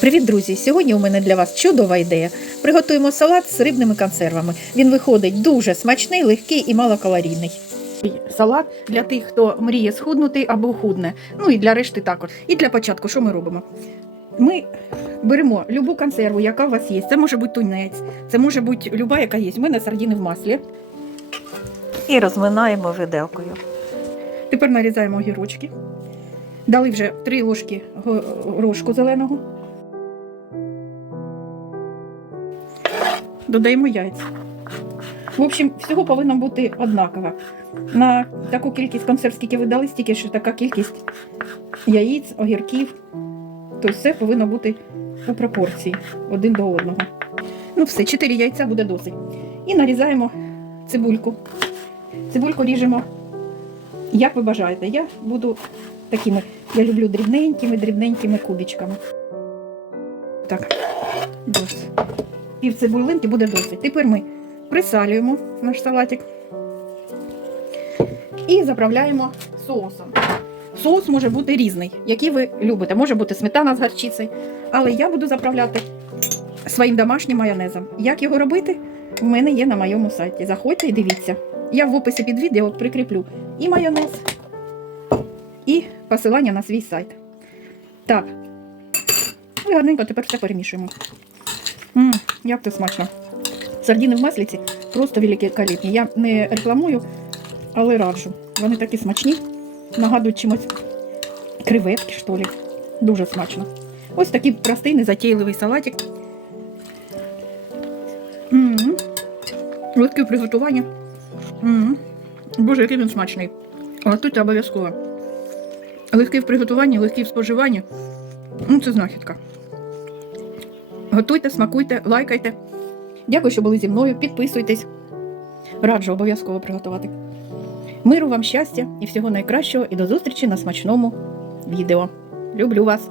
Привіт, друзі! Сьогодні у мене для вас чудова ідея. Приготуємо салат з рибними консервами. Він виходить дуже смачний, легкий і малокалорійний. Салат для тих, хто мріє схуднути або худне. Ну і для решти також. І для початку, що ми робимо? Ми беремо любу консерву, яка у вас є. Це може бути тунець, це може бути люба, яка є. У мене сардіни в маслі. І розминаємо виделкою. Тепер нарізаємо огірочки. Дали вже 3 ложки горошку зеленого. Додаємо яйця. В общем, всього повинно бути однаково. На таку кількість консерв, скільки ви дали, стільки ж така кількість яєць, огірків. Тобто все повинно бути у пропорції один до одного. Ну все, 4 яйця буде досить. І нарізаємо цибульку. Цибульку ріжемо як ви бажаєте, я буду такими. Я люблю дрібненькими, дрібненькими кубічками. Так, досить. Пів цибулинки буде досить. Тепер ми присалюємо наш салатик і заправляємо соусом. Соус може бути різний, який ви любите. Може бути сметана з гарчицею, але я буду заправляти своїм домашнім майонезом. Як його робити? У мене є на моєму сайті. Заходьте і дивіться. Я в описі під відео прикріплю і майонез, і посилання на свій сайт. Так. І гарненько тепер все перемішуємо. М, як це смачно. Сардіни в маслиці просто великолепні. Я не рекламую, але раджу. Вони такі смачні, нагадують чимось креветки, що ли. Дуже смачно. Ось такий простий, незатейливий салатик. М, Легке приготування. М, Боже, який він смачний. Готуйте обов'язково. Легкий в приготуванні, легкий в споживанні. Ну, це знахідка. Готуйте, смакуйте, лайкайте. Дякую, що були зі мною. Підписуйтесь. Раджу обов'язково приготувати. Миру вам щастя і всього найкращого, і до зустрічі на смачному відео. Люблю вас!